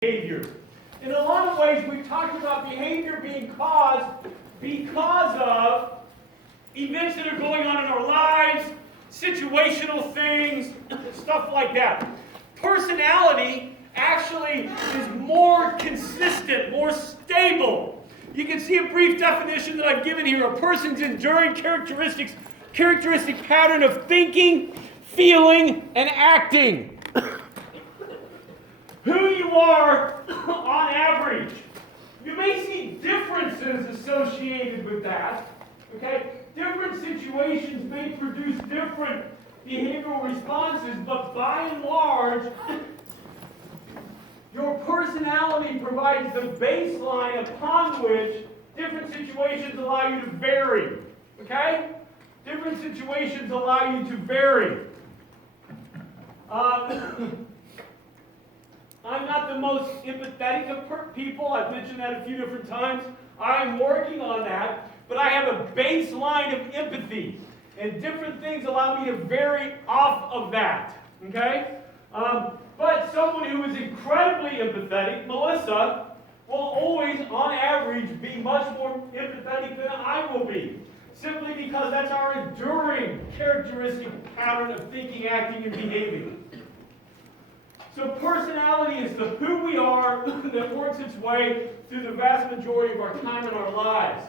behavior. In a lot of ways, we've talked about behavior being caused because of events that are going on in our lives, situational things, stuff like that. Personality actually is more consistent, more stable. You can see a brief definition that I've given here. A person's enduring characteristic pattern of thinking, feeling, and acting. Who you are on average. You may see differences associated with that. Okay? Different situations may produce different behavioral responses, but by and large, your personality provides the baseline upon which different situations allow you to vary. Okay? Different situations allow you to vary. I'm not the most empathetic of people. I've mentioned that a few different times. I'm working on that. But I have a baseline of empathy. And different things allow me to vary off of that. Okay? But someone who is incredibly empathetic, Melissa, will always, on average, be much more empathetic than I will be. Simply because that's our enduring characteristic pattern of thinking, acting, and behaving. So personality is the who we are that works its way through the vast majority of our time in our lives.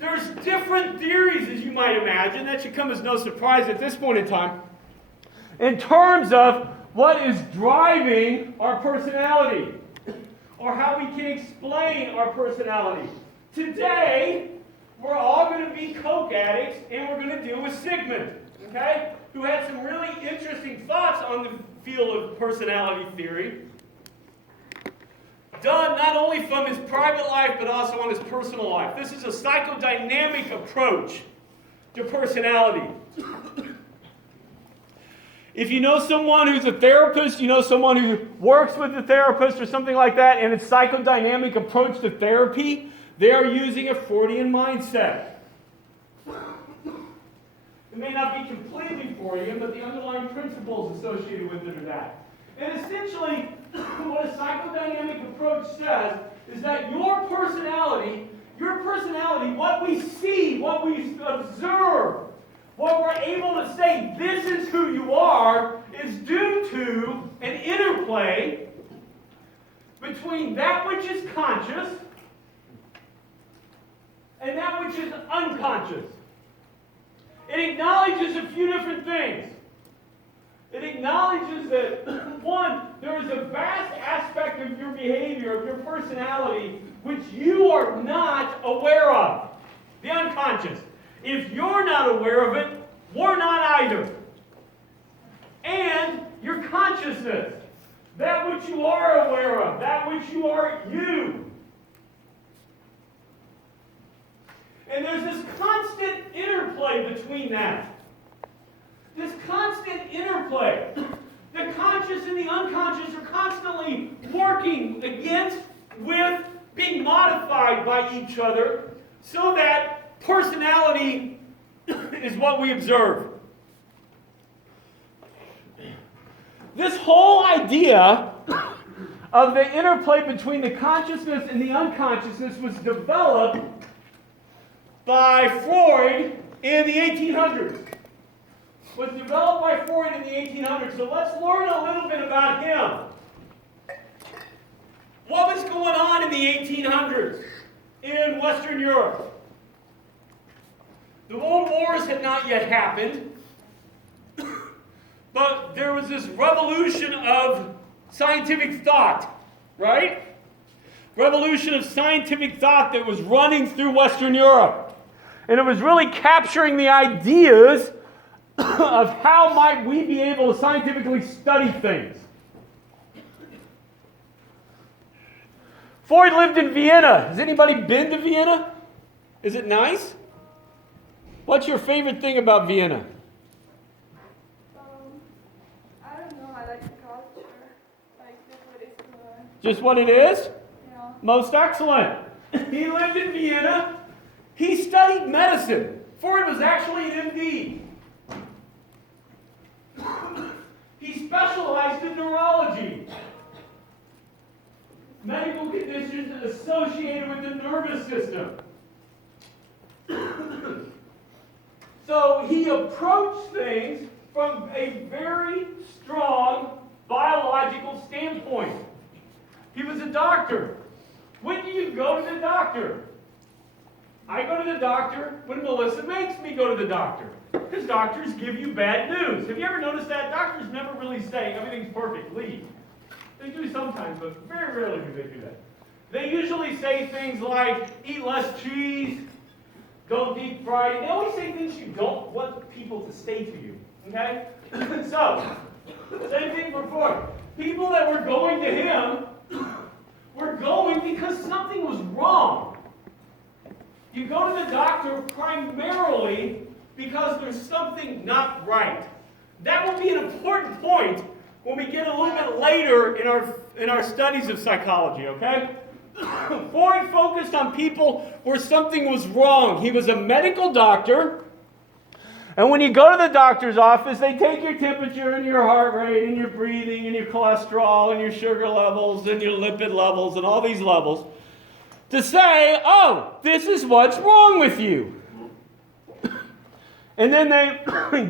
There's different theories, as you might imagine. That should come as no surprise at this point in time. In terms of what is driving our personality, or how we can explain our personality. Today, we're all going to be Coke addicts, and we're going to deal with Sigmund, okay? Who had some really interesting thoughts on the field of personality theory, done not only from his private life, but also on his personal life. This is a psychodynamic approach to personality. If you know someone who's a therapist, you know someone who works with a therapist or something like that, and it's psychodynamic approach to therapy, they are using a Freudian mindset. It may not be completely Freudian, but the underlying principles associated with it are that. And essentially, what a psychodynamic approach says is that your personality, what we see, what we observe, what we're able to say, this is who you are, is due to an interplay between that which is conscious and that which is unconscious. It acknowledges a few different things. It acknowledges that, one, there is a vast aspect of your behavior, of your personality, which you are not aware of. The unconscious. If you're not aware of it, we're not either. And your consciousness. That which you are aware of. That which you are you. And there's this constant interplay between that. This constant interplay. The conscious and the unconscious are constantly working against, with, being modified by each other so that personality is what we observe. This whole idea of the interplay between the consciousness and the unconsciousness was developed by Freud in the 1800s. Was developed by Freud in the 1800s. So let's learn a little bit about him. What was going on in the 1800s in Western Europe? The World Wars had not yet happened, but there was this revolution of scientific thought, right? Revolution of scientific thought that was running through Western Europe. And it was really capturing the ideas of how might we be able to scientifically study things. Freud lived in Vienna. Has anybody been to Vienna? Is it nice? What's your favorite thing about Vienna? I don't know. I like the culture. Like just what it's doing. Just what it is? Yeah. Most excellent. He lived in Vienna. He studied medicine. Freud was actually an MD. He specialized in neurology. medical conditions associated with the nervous system. So he approached things from a very strong biological standpoint. He was a doctor. When do you go to the doctor? I go to the doctor when Melissa makes me go to the doctor. Because doctors give you bad news. Have you ever noticed that? Doctors never really say everything's perfect, leave. They do sometimes, but very rarely do they do that. They usually say things like, eat less cheese, don't deep fry. They always say things you don't want people to say to you. Okay? So, same thing before. People that were going to him were going because something was wrong. You go to the doctor primarily because there's something not right. That will be an important point when we get a little bit later in our studies of psychology, okay? Freud focused on people where something was wrong. He was a medical doctor, and when you go to the doctor's office, they take your temperature and your heart rate and your breathing and your cholesterol and your sugar levels and your lipid levels and all these levels to say, oh, this is what's wrong with you. And then they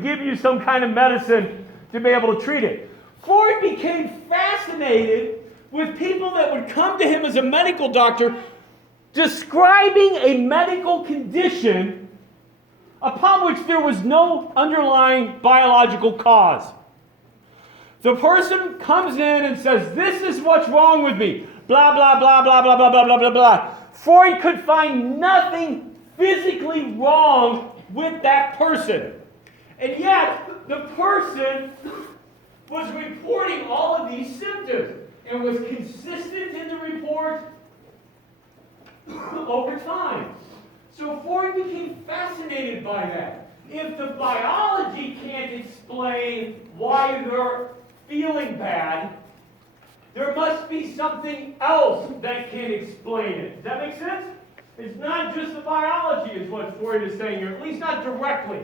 give you some kind of medicine to be able to treat it. Freud became fascinated with people that would come to him as a medical doctor describing a medical condition upon which there was no underlying biological cause. The person comes in and says, this is what's wrong with me, blah, blah, blah, blah, blah, blah, blah, blah, blah, blah. Freud could find nothing physically wrong with that person. And yet, the person was reporting all of these symptoms and was consistent in the report over time. So Freud became fascinated by that. If the biology can't explain why they're feeling bad, there must be something else that can explain it. Does that make sense? It's not just the biology is what Freud is saying here, at least not directly.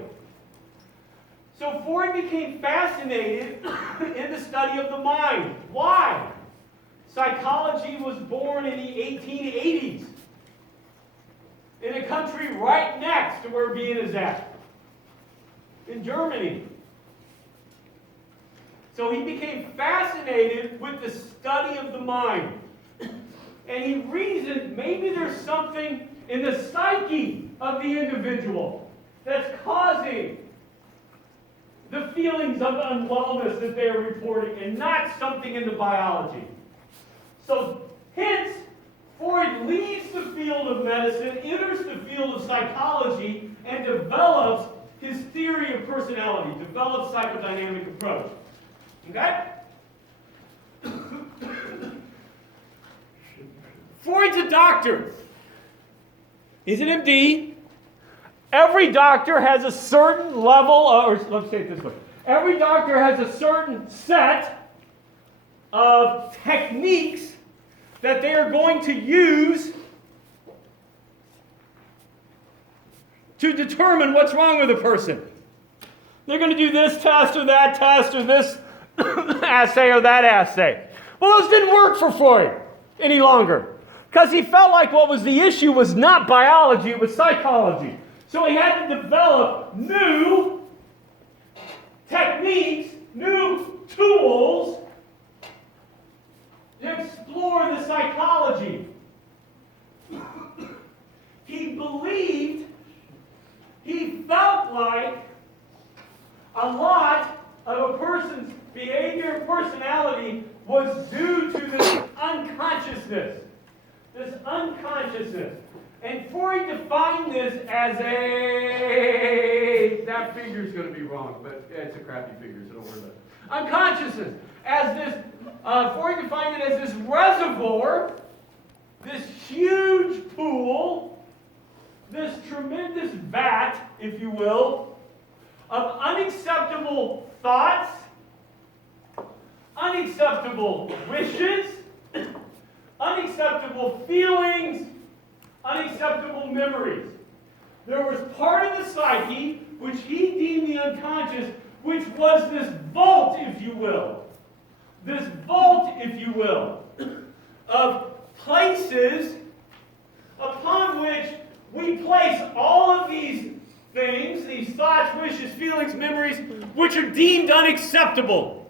So Freud became fascinated in the study of the mind. Why? Psychology was born in the 1880s in a country right next to where Vienna is at, in Germany. So he became fascinated with the study of the mind. And he reasoned maybe there's something in the psyche of the individual that's causing the feelings of unwellness that they are reporting and not something in the biology. So, hence, Freud leaves the field of medicine, enters the field of psychology, and develops his theory of personality, develops psychodynamic approach. Okay? Freud's a doctor. He's an MD. Every doctor has a certain level, or let's say it this way. Every doctor has a certain set of techniques that they are going to use to determine what's wrong with a person. They're going to do this test or this assay or that assay. Well, those didn't work for Freud any longer because he felt like what was the issue was not biology, it was psychology. So he had to develop new techniques, new tools to explore the psychology. He believed, he felt like a lot of a person's behavior and personality was due to this unconsciousness. This unconsciousness. And Freud defined this as that figure's going to be wrong, but it's a crappy figure, so don't worry about it. Unconsciousness. As this, Freud defined it as this reservoir, this huge pool, this tremendous vat, if you will, of unacceptable thoughts, unacceptable wishes, unacceptable feelings, unacceptable memories. There was part of the psyche, which he deemed the unconscious, which was this vault, if you will. This vault, if you will, of places upon which we place all of these things, these thoughts, wishes, feelings, memories, which are deemed unacceptable.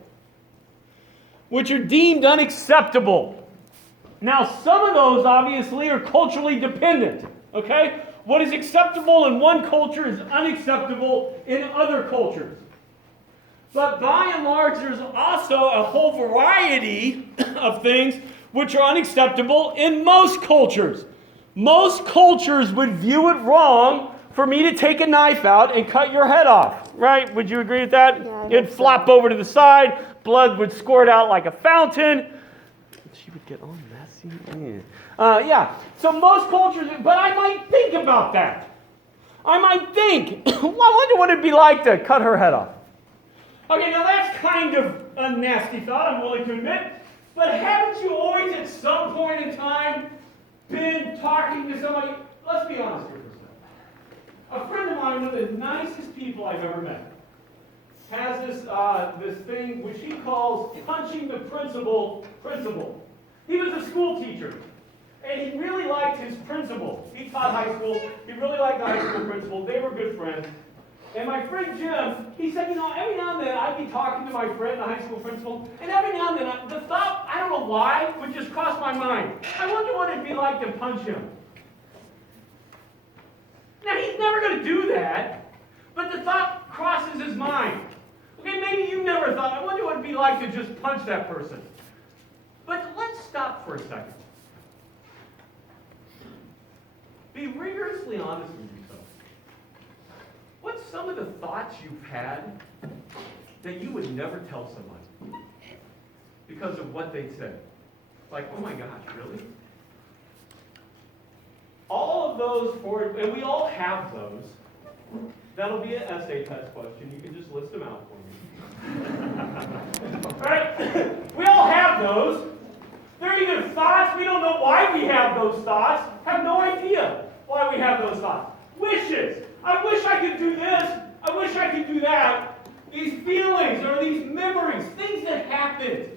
Which are deemed unacceptable. Now, some of those obviously are culturally dependent. Okay? What is acceptable in one culture is unacceptable in other cultures. But by and large, there's also a whole variety of things which are unacceptable in most cultures. Most cultures would view it wrong for me to take a knife out and cut your head off. Right? Would you agree with that? Yeah, It'd flop over to the side, blood would squirt out like a fountain. She would get all messy. Yeah. So most cultures, but I might think about that. I might think, well, I wonder what it'd be like to cut her head off. Okay, now that's kind of a nasty thought, I'm willing to admit. But haven't you always at some point in time been talking to somebody? Let's be honest here for a second. A friend of mine, one of the nicest people I've ever met, has this thing which he calls punching the principal. He was a school teacher, and he really liked his principal. He taught high school. He really liked the high school principal. They were good friends. And my friend Jim, he said, every now and then I'd be talking to my friend, the high school principal, and every now and then the thought, I don't know why, would just cross my mind. I wonder what it'd be like to punch him. Now, he's never going to do that, but the thought crosses his mind. Okay, maybe you never thought, I wonder what it'd be like to just punch that person. But let's stop for a second. Be rigorously honest with yourself. What's some of the thoughts you've had that you would never tell somebody because of what they said? Like, oh my gosh, really? All of those, and we all have those. That'll be an essay test question. You can just list them out for me. All right? We all have those. They're either thoughts, we don't know why we have those thoughts, have no idea why we have those thoughts. Wishes. I wish I could do this. I wish I could do that. These feelings or these memories, things that happened,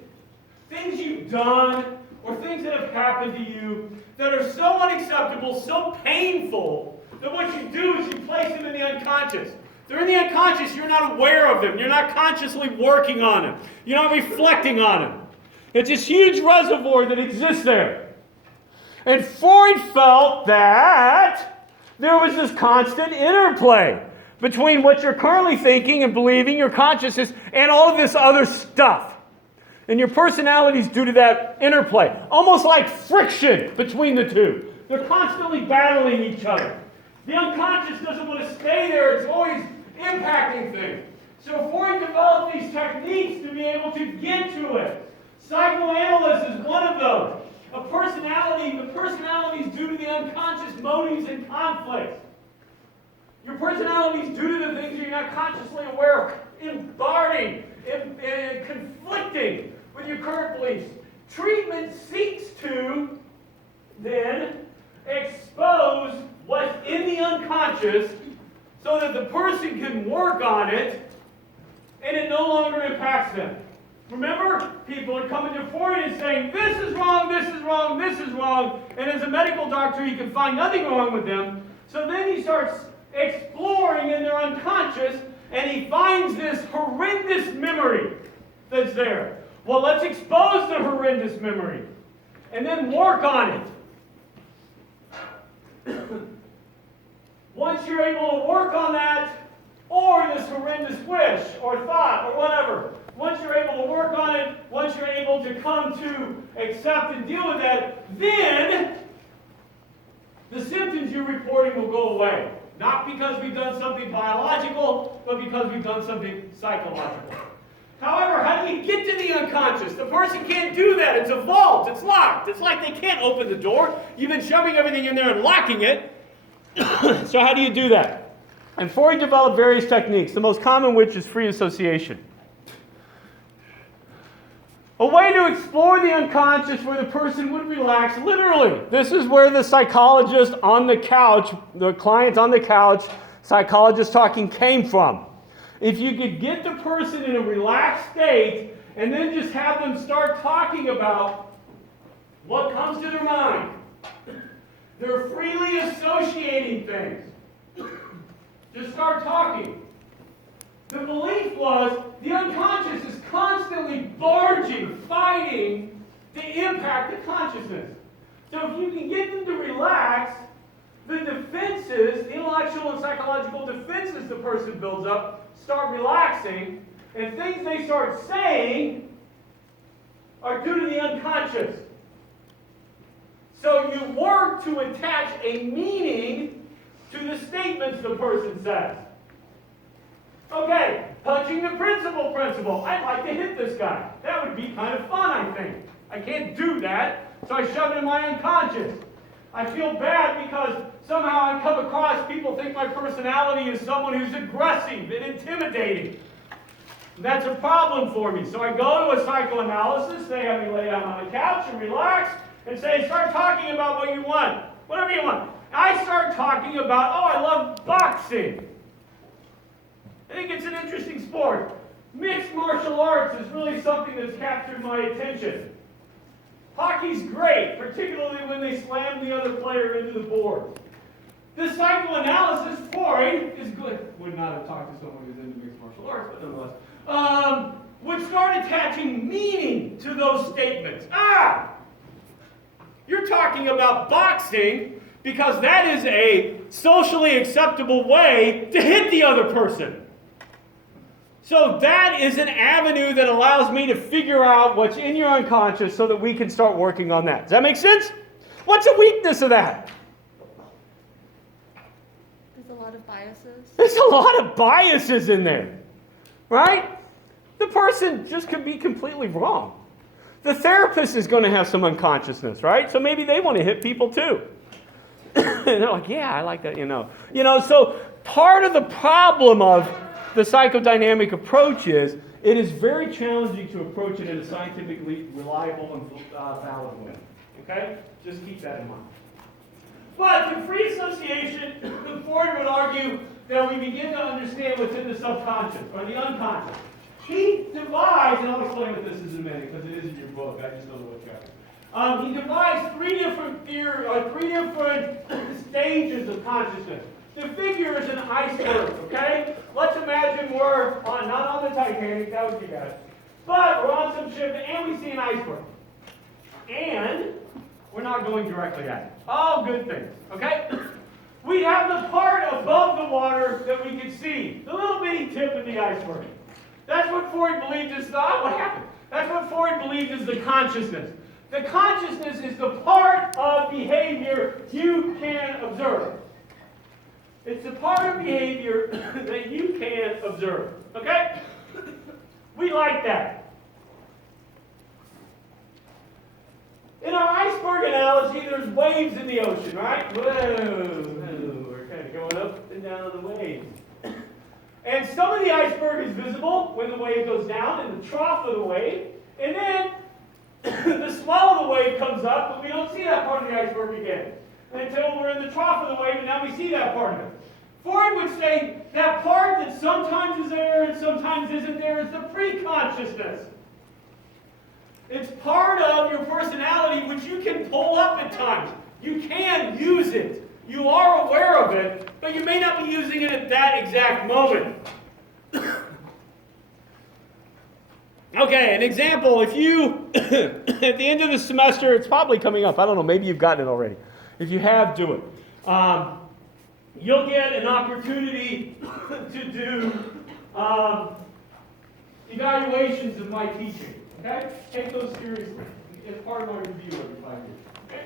things you've done, or things that have happened to you that are so unacceptable, so painful, that what you do is you place them in the unconscious. They're in the unconscious. You're not aware of them. You're not consciously working on them. You're not reflecting on them. It's this huge reservoir that exists there. And Freud felt that there was this constant interplay between what you're currently thinking and believing, your consciousness, and all of this other stuff. And your personality is due to that interplay. Almost like friction between the two. They're constantly battling each other. The unconscious doesn't want to stay there. It's always impacting things. So Freud developed these techniques to be able to get to it. Psychoanalysis is one of those. The personality is due to the unconscious motives and conflicts. Your personality is due to the things you're not consciously aware of, imparting, conflicting with your current beliefs. Treatment seeks to then expose what's in the unconscious so that the person can work on it and it no longer impacts them. Remember, people are coming to Freud and saying, this is wrong, this is wrong, this is wrong. And as a medical doctor, he can find nothing wrong with them. So then he starts exploring in their unconscious, and he finds this horrendous memory that's there. Well, let's expose the horrendous memory and then work on it. Once you're able to work on that, or this horrendous wish or thought or whatever, once you're able to work on it, once you're able to come to accept and deal with that, then the symptoms you're reporting will go away. Not because we've done something biological, but because we've done something psychological. However, how do you get to the unconscious? The person can't do that. It's a vault. It's locked. It's like they can't open the door. You've been shoving everything in there and locking it. So how do you do that? And Freud developed various techniques, the most common which is free association. A way to explore the unconscious where the person would relax, literally. This is where the psychologist on the couch, the client on the couch, psychologist talking came from. If you could get the person in a relaxed state and then just have them start talking about What comes to their mind? They're freely associating things. Just start talking. The belief was the unconscious is constantly barging, fighting to impact the consciousness. So if you can get them to relax, the defenses, the intellectual and psychological defenses the person builds up, start relaxing, and things they start saying are due to the unconscious. So you work to attach a meaning to the statements the person says. Okay, punching the principal. I'd like to hit this guy. That would be kind of fun, I think. I can't do that, so I shove it in my unconscious. I feel bad because somehow I come across, people think my personality is someone who's aggressive and intimidating. That's a problem for me. So I go to a psychoanalysis, they have me lay down on the couch and relax, and say, start talking about what you want. Whatever you want. I start talking about, I love boxing. I think it's an interesting sport. Mixed martial arts is really something that's captured my attention. Hockey's great, particularly when they slam the other player into the board. The psychoanalysis, Freud, is good. Would not have talked to someone who's into mixed martial arts, but nonetheless. Would start attaching meaning to those statements. You're talking about boxing because that is a socially acceptable way to hit the other person. So that is an avenue that allows me to figure out what's in your unconscious so that we can start working on that. Does that make sense? What's a weakness of that? There's a lot of biases. There's a lot of biases in there, right? The person just could be completely wrong. The therapist is going to have some unconsciousness, right? So maybe they want to hit people too. And they're like, yeah, I like that, So part of the problem of the psychodynamic approach is it is very challenging to approach it in a scientifically reliable and valid way. Okay? Just keep that in mind. But through free association, Freud would argue that we begin to understand what's in the subconscious or the unconscious. He devised, and I'll explain what this is in a minute because it is in your book. I just don't know what chapter. He devised three different stages of consciousness. The figure is an iceberg, okay? Let's imagine we're not on the Titanic, that would be bad. But we're on some ship and we see an iceberg. And we're not going directly at it. All good things, okay? We have the part above the water that we can see. The little bitty tip of the iceberg. That's what Freud believed is what happened? That's what Freud believed is the consciousness. The consciousness is the part of behavior you can observe. It's the part of behavior that you can observe. Okay? We like that. In our iceberg analogy, there's waves in the ocean, right? Whoa, we're kind of going up and down the waves. And some of the iceberg is visible when the wave goes down in the trough of the wave. And then the swell of the wave comes up, but we don't see that part of the iceberg again until we're in the trough of the wave, and now we see that part of it. Freud would say that part that sometimes is there and sometimes isn't there is the pre-consciousness. It's part of your personality which you can pull up at times. You can use it. You are aware of it, but you may not be using it at that exact moment. Okay, an example, if you, at the end of the semester, it's probably coming up, I don't know, maybe you've gotten it already. If you have, do it. You'll get an opportunity to do evaluations of my teaching, okay? Take those seriously. It's part of my review every 5 years, okay?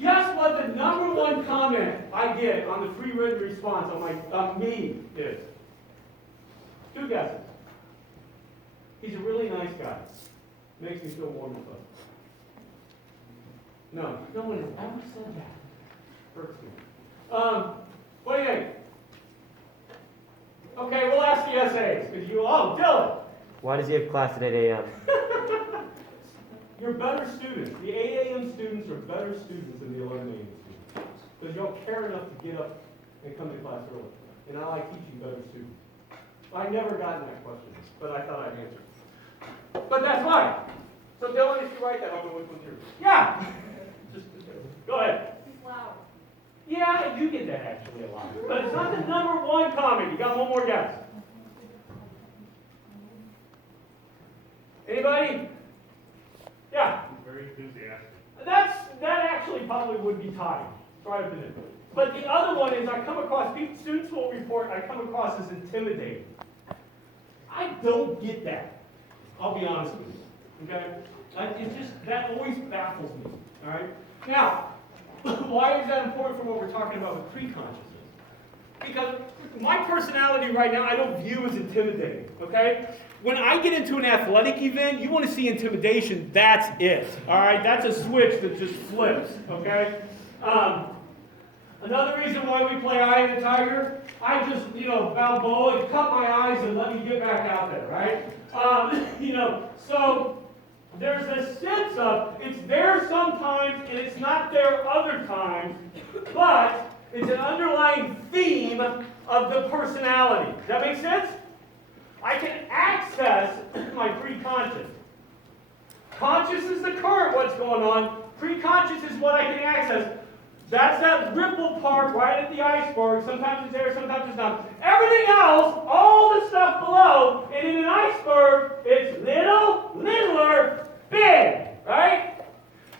Guess what the number one comment I get on the free written response on me is? 2 guesses. He's a really nice guy. Makes me feel warm and fuzzy. No one has ever said that. Hurts me. What do you think? Okay, we'll ask the essays. Dylan. Why does he have class at 8 a.m.? You're better students. The 8 a.m. students are better students than the 11 a.m. students. Because you don't care enough to get up and come to class early. And I like teaching better students. I never gotten that question, but I thought I'd answer. But that's why. So Dylan, if you write that, I'll know which one's yours. Yeah. Go ahead. He's loud. Yeah, I do get that actually a lot. But it's not the number one comment. You got one more guess. Anybody? Yeah. Very enthusiastic. That actually probably would be tied. Right up in it. But the other one is I come across, students will report, I come across as intimidating. I don't get that. I'll be honest with you. Okay? It's just, that always baffles me. All right? Now, why is that important for what we're talking about with pre-consciousness? Because my personality right now, I don't view as intimidating. Okay? When I get into an athletic event, you want to see intimidation, that's it. All right? That's a switch that just flips. Okay? Another reason why we play Eye of the Tiger, I just, Balboa, cut my eyes and let me get back out there, right? So there's a sense of, it's there sometimes and it's not there other times, but it's an underlying theme of the personality. Does that make sense? I can access my pre-conscious. Conscious is the current, what's going on. Pre-conscious is what I can access. That's that ripple part right at the iceberg. Sometimes it's there, sometimes it's not. Everything else, all the stuff below, and in an iceberg, it's little, littler, big, right?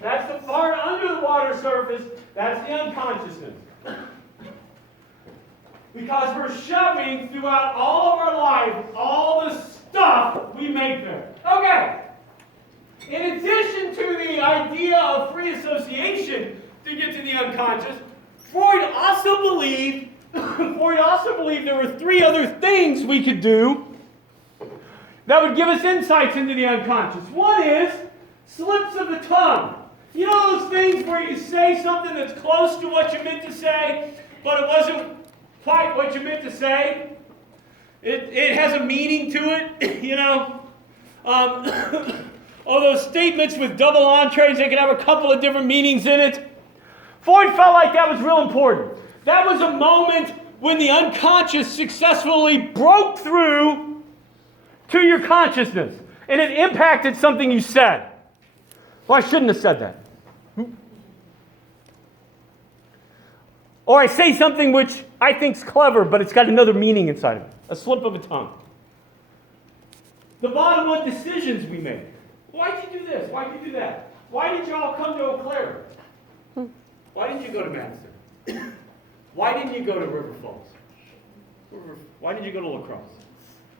That's the part under the water surface. That's the unconsciousness. Because we're shoving throughout all of our life all the stuff we make there. Okay. In addition to the idea of free association to get to the unconscious, Freud also believed there were three other things we could do that would give us insights into the unconscious. One is slips of the tongue. You know those things where you say something that's close to what you meant to say, but it wasn't quite what you meant to say? It has a meaning to it, All those statements with double entrees, they can have a couple of different meanings in it. Freud felt like that was real important. That was a moment when the unconscious successfully broke through to your consciousness, and it impacted something you said. Well, I shouldn't have said that. Or I say something which I think's clever, but it's got another meaning inside of it. A slip of a tongue. The bottom one, decisions we make. Why'd you do this? Why'd you do that? Why did you all come to Eau Claire? Why didn't you go to Madison? Why didn't you go to River Falls? Why didn't you go to La Crosse?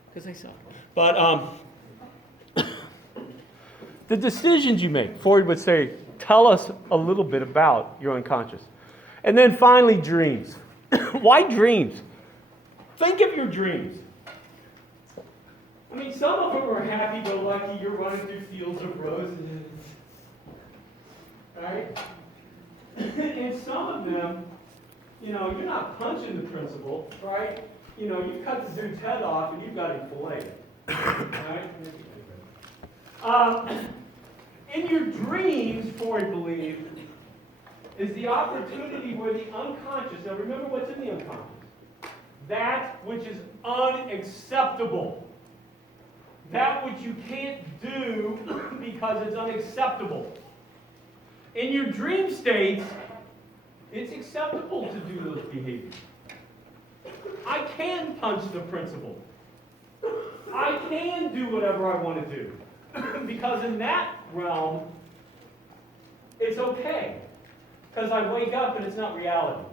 Because they suck. But the decisions you make, Freud would say, tell us a little bit about your unconscious. And then finally, dreams. Why dreams? Think of your dreams. I mean, some of them are happy-go-lucky. You're running through fields of roses. Right? And some of them, you're not punching the principal, right? You cut the dude's head off and you've got him filleted. Right? In your dreams, Freud believed, is the opportunity where the unconscious, now remember what's in the unconscious, that which is unacceptable. That which you can't do because it's unacceptable. In your dream states, it's acceptable to do those behaviors. I can punch the principal. I can do whatever I want to do. Because in that realm, it's okay. Because I wake up and it's not reality.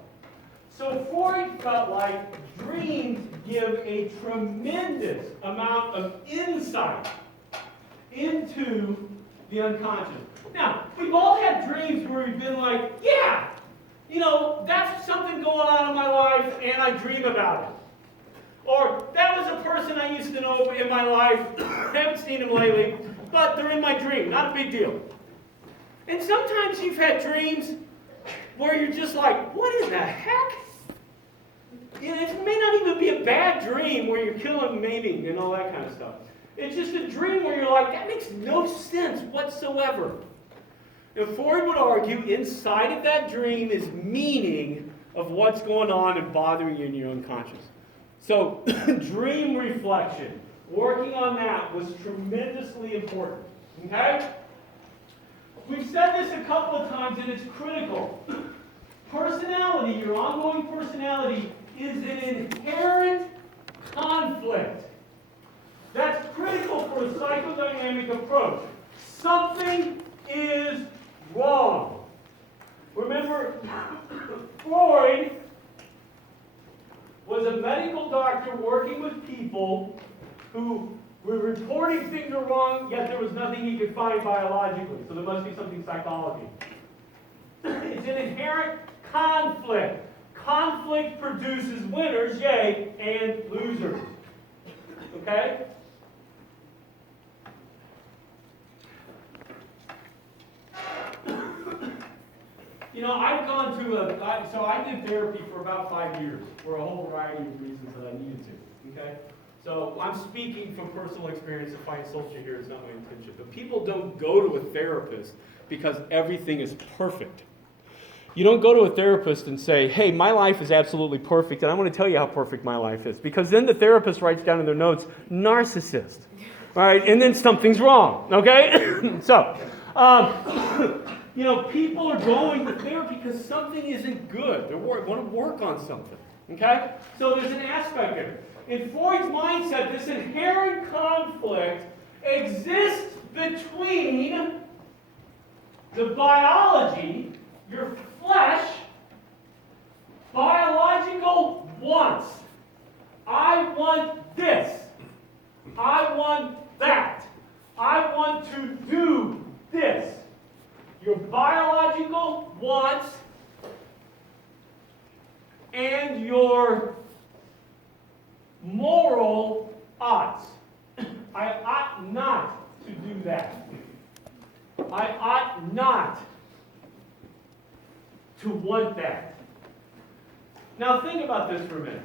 So Freud felt like dreams give a tremendous amount of insight into the unconscious. Now, we've all had dreams where we've been like, yeah, that's something going on in my life and I dream about it. Or that was a person I used to know in my life, haven't seen him lately, but they're in my dream, not a big deal. And sometimes you've had dreams where you're just like, what in the heck? It may not even be a bad dream where you're killing, maiming, and all that kind of stuff. It's just a dream where you're like, that makes no sense whatsoever. And Freud would argue inside of that dream is meaning of what's going on and bothering you in your unconscious. So dream reflection, working on that was tremendously important. Okay? we've said this a couple of times and it's critical. Personality, your ongoing personality, is an inherent conflict. That's critical for a psychodynamic approach. Something is wrong. Remember, Freud was a medical doctor working with people who were reporting things were wrong, yet there was nothing he could find biologically. So there must be something psychology. It's an inherent conflict. Conflict produces winners, yay, and losers. Okay? You know, I've gone to so I did therapy for about 5 years for a whole variety of reasons that I needed to. Okay? So I'm speaking from personal experience. If I insult you here, it's not my intention. But people don't go to a therapist because everything is perfect. You don't go to a therapist and say, hey, my life is absolutely perfect, and I want to tell you how perfect my life is. Because then the therapist writes down in their notes, narcissist. All right, and then something's wrong, okay? So, you know, people are going to therapy because something isn't good. They want to work on something, okay? So there's an aspect there. In Freud's mindset, this inherent conflict exists between the biology, your flesh, biological wants. I want this. I want that. I want to do this. Your biological wants and your moral oughts. I ought not to do that. I ought not to want that. Now think about this for a minute.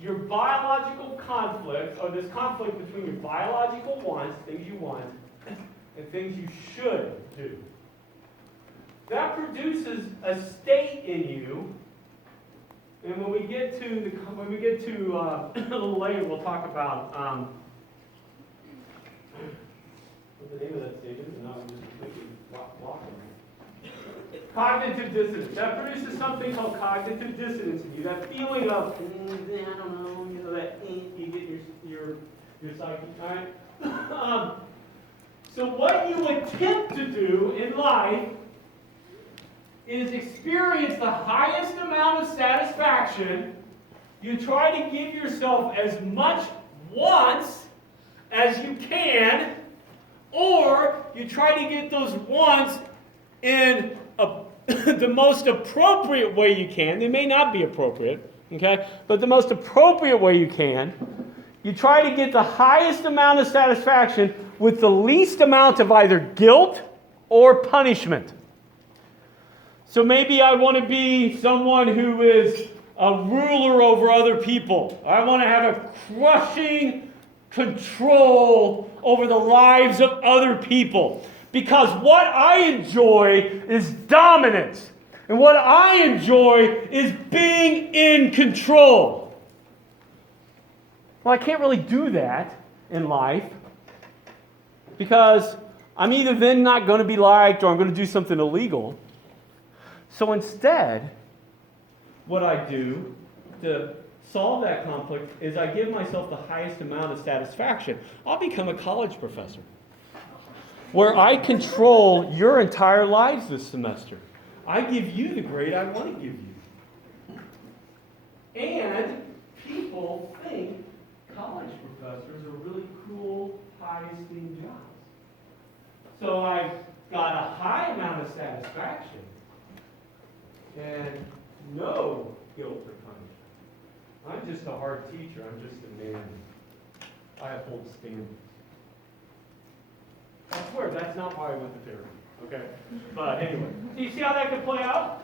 Your biological conflict, or this conflict between your biological wants, things you want, and things you should do. That produces a state in you, and when we get to a little later, we'll talk about what the name of that state is, and now I'm just completely blocking it. Cognitive dissonance. That produces something called cognitive dissonance in you. That feeling of I don't know, you know, that you get your psyche. All right. So what you attempt to do in life is experience the highest amount of satisfaction. You try to give yourself as much wants as you can, or you try to get those wants in the most appropriate way you can. They may not be appropriate, okay? But the most appropriate way you can. You try to get the highest amount of satisfaction with the least amount of either guilt or punishment. So maybe I want to be someone who is a ruler over other people. I want to have a crushing control over the lives of other people. Because what I enjoy is dominance. And what I enjoy is being in control. Well, I can't really do that in life because I'm either then not going to be liked or I'm going to do something illegal. So instead, what I do to solve that conflict is I give myself the highest amount of satisfaction. I'll become a college professor where I control your entire lives this semester. I give you the grade I want to give you. And people think college professors are really cool, high-esteemed jobs. So I've got a high amount of satisfaction and no guilt or punishment. I'm just a hard teacher. I'm just a man. I uphold standards. I swear, that's not why I went to therapy. Okay? But anyway, do you see how that could play out?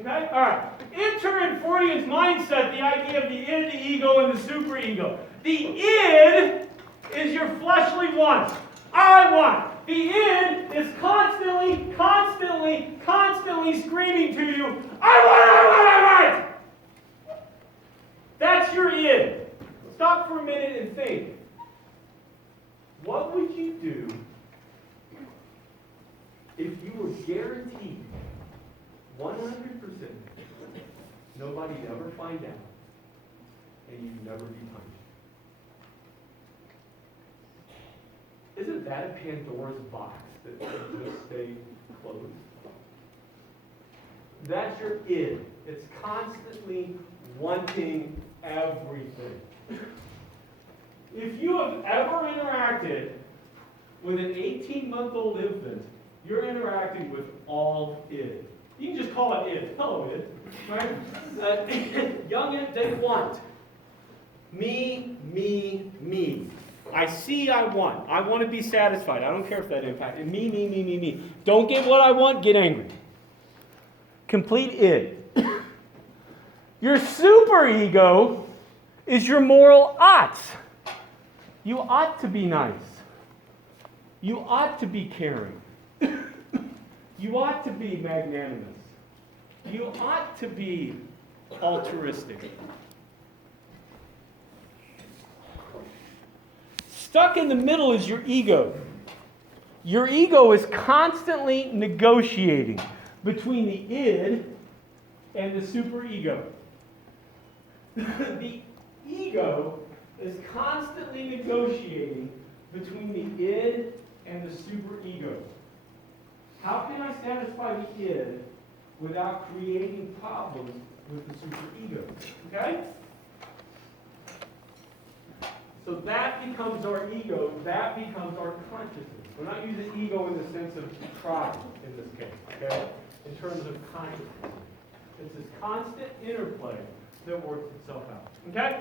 Okay? All right. Enter in Freudian's mindset the idea of the id, the ego, and the superego. The id is your fleshly wants. I want. The id is constantly screaming to you, I want. That's your id. Stop for a minute and think. What would you do if you were guaranteed 100% nobody'd ever find out and you'd never be punished. Isn't that a Pandora's box that should just stay closed? That's your id. It's constantly wanting everything. If you have ever interacted with an 18-month-old infant, you're interacting with all id. You can just call it id. Hello, id. Right? Young id, they want. Me, me, me. I see, I want. I want to be satisfied. I don't care if that impacts. Me, me, me, me, me. Don't get what I want, get angry. Complete id. Your superego is your moral oughts. You ought to be nice. You ought to be caring. You ought to be magnanimous. You ought to be altruistic. Stuck in the middle is your ego. Your ego is constantly negotiating between the id and the superego. The ego is constantly negotiating between the id and the superego. How can I satisfy the id without creating problems with the superego? Okay? So that becomes our ego, that becomes our consciousness. We're not using ego in the sense of pride in this case, okay? In terms of consciousness. It's this constant interplay that works itself out. Okay?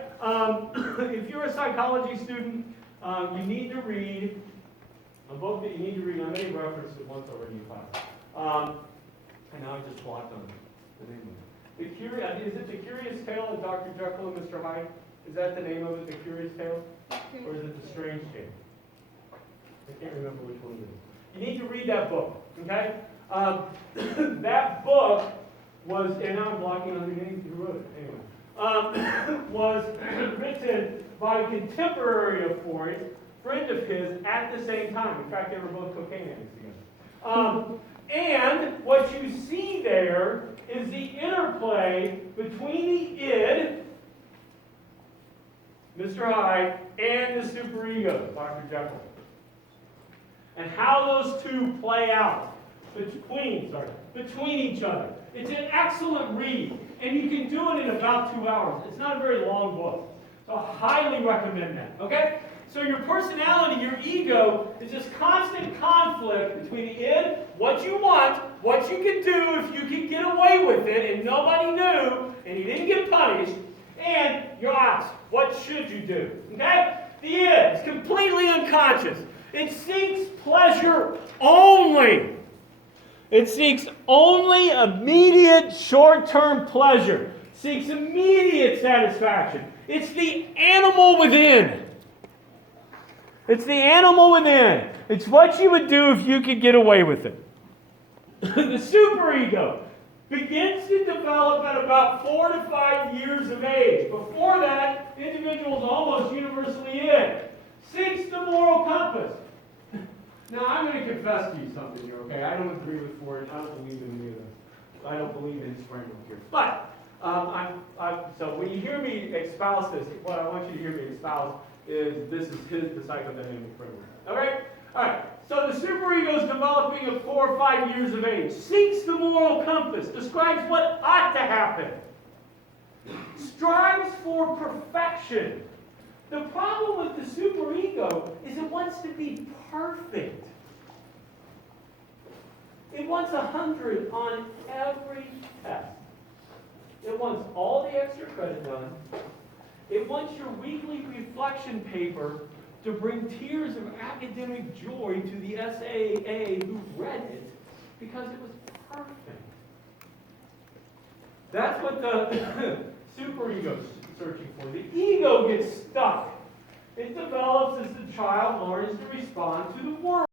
If you're a psychology student, you need to read a book that you need to read. I may have referenced it once already in class. And now I just blocked on the name of it. Is it The Curious Tale of Dr. Jekyll and Mr. Hyde? Is that the name of it, The Curious Tale? Or is it The Strange Tale? I can't remember which one it is. You need to read that book, okay? That book was, and now I'm blocking on the name who wrote it, anyway, was written by a contemporary of Freud, friend of his, at the same time. In fact, they were both cocaine addicts together. And what you see there is the interplay between the id, Mr. Hyde, and the superego, Dr. Jekyll. And how those two play out between each other. It's an excellent read, and you can do it in about 2 hours. It's not a very long book, so I highly recommend that. Okay? So your personality, your ego, is this constant conflict between the id, what you want, what you can do if you can get away with it, and nobody knew, and you didn't get punished, and your oughts, what should you do? Okay? The id is completely unconscious. It seeks pleasure only. It seeks only immediate short-term pleasure. Seeks immediate satisfaction. It's the animal within. It's the animal within. It's what you would do if you could get away with it. The superego begins to develop at about 4 to 5 years of age. Before that, individuals almost universally in. Seeks the moral compass. Now, I'm going to confess to you something here, okay? I don't agree with Ford. I don't believe in any of this. I don't believe in his framework here. But, so when you hear me espouse this, what I want you to hear me espouse is this is the psychodynamic framework. All right? All right. So the superego is developing at 4 or 5 years of age. Seeks the moral compass. Describes what ought to happen. Strives for perfection. The problem with the superego is it wants to be perfect. It wants 100 on every test. It wants all the extra credit done. It wants your weekly reflection paper to bring tears of academic joy to the SAA who read it because it was perfect. That's what the superego is searching for. The ego gets stuck. It develops as the child learns to respond to the world.